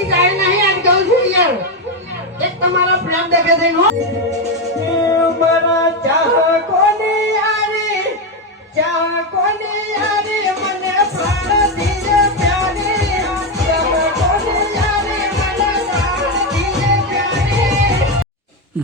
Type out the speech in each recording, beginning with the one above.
બધી ગાય નહીં આ જઉં છું યાર એક તમારો પ્રેમ દેખે છે નો મારા ચાહકોની યારી મને પ્રાણ દીજે પ્યારી ચાહકોની યારી મને પ્રાણ દીજે પ્યારી।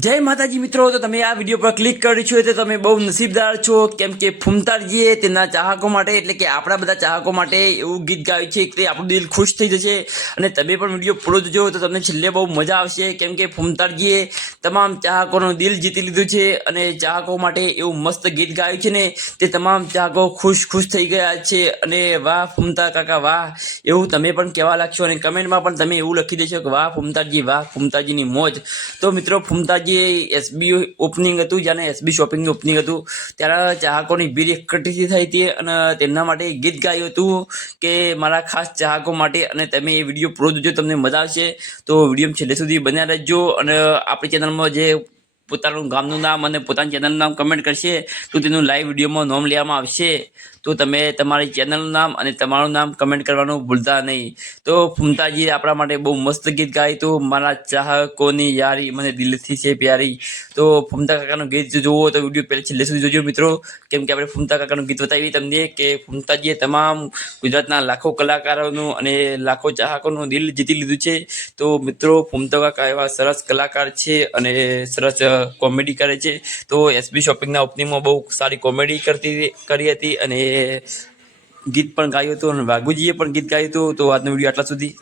જય માતાજી મિત્રો, તો તમે આ વિડીયો પર ક્લિક કર્યું છો તો તમે બહુ નસીબદાર છો, કેમ કે ફૂમતાજીએ તેના ચાહકો માટે એટલે કે આપણા બધા ચાહકો માટે એવું ગીત ગાયું છે કે આપણું દિલ ખુશ થઈ જશે। અને તમે પણ વિડીયો પૂરો જોજો તો તમને છેલ્લે બહુ મજા આવશે, કેમ કે ફૂમતાજીએ તમામ ચાહકોનું દિલ જીતી લીધું છે અને ચાહકો માટે એવું મસ્ત ગીત ગાયું છે ને તે તમામ ચાહકો ખુશ થઈ ગયા છે। અને વાહ ફૂમતા કાકા વાહ એવું તમે પણ કહેવા લાગશો અને કમેન્ટમાં પણ તમે એવું લખી દેશો કે વાહ ફૂમતાજીની મોજ। તો મિત્રો ફૂમતાજીએ એસબી ઓપનિંગ હતું, જ્યારે એસબી શોપિંગનું ઓપનિંગ હતું ત્યારે ચાહકોની ભીડ એકઠી થઈ હતી અને તેમના માટે ગીત ગાયું હતું કે મારા ખાસ ચાહકો માટે। અને તમે એ વિડીયો પૂરો જોજો, તમને મજા આવશે, તો વિડીયો છેલ્લે સુધી બન્યા રહેજો। અને આપણી ચેનલમાં જે પોતાનું ગામનું નામ અને પોતાની ચેનલનું નામ કમેન્ટ કરશે તો તેનું લાઈવ વિડીયોમાં નામ લેવામાં આવશે। તો તમે તમારી ચેનલનું નામ અને તમારું નામ કમેન્ટ કરવાનું ભૂલતા નહીં। તો ફૂમતાજીએ આપણા માટે બહુ મસ્ત ગીત ગાયું હતું, મારા ચાહકોની યારી મને દિલથી છે પ્યારી। તો ફૂમતા કાકાનું ગીત જોવો તો વિડીયો પહેલાં છેલ્લે સુધી જોજો મિત્રો, કેમ કે આપણે ફૂમતા કાકાનું ગીત બતાવી તમને કે ફૂમતાજીએ તમામ ગુજરાતના લાખો કલાકારોનું અને લાખો ચાહકોનું દિલ જીતી લીધું છે। તો મિત્રો ફૂમતા કાકા એવા સરસ કલાકાર છે અને સરસ કોમેડી કરે છે। તો એસબી શોપિંગના ઓપનિંગમાં બહુ સારી કોમેડી કરી હતી અને ગીત પણ ગાયું હતું અને વાઘુજીએ પણ ગીત ગાયું હતું। તો આજનો વિડીયો આટલા સુધી।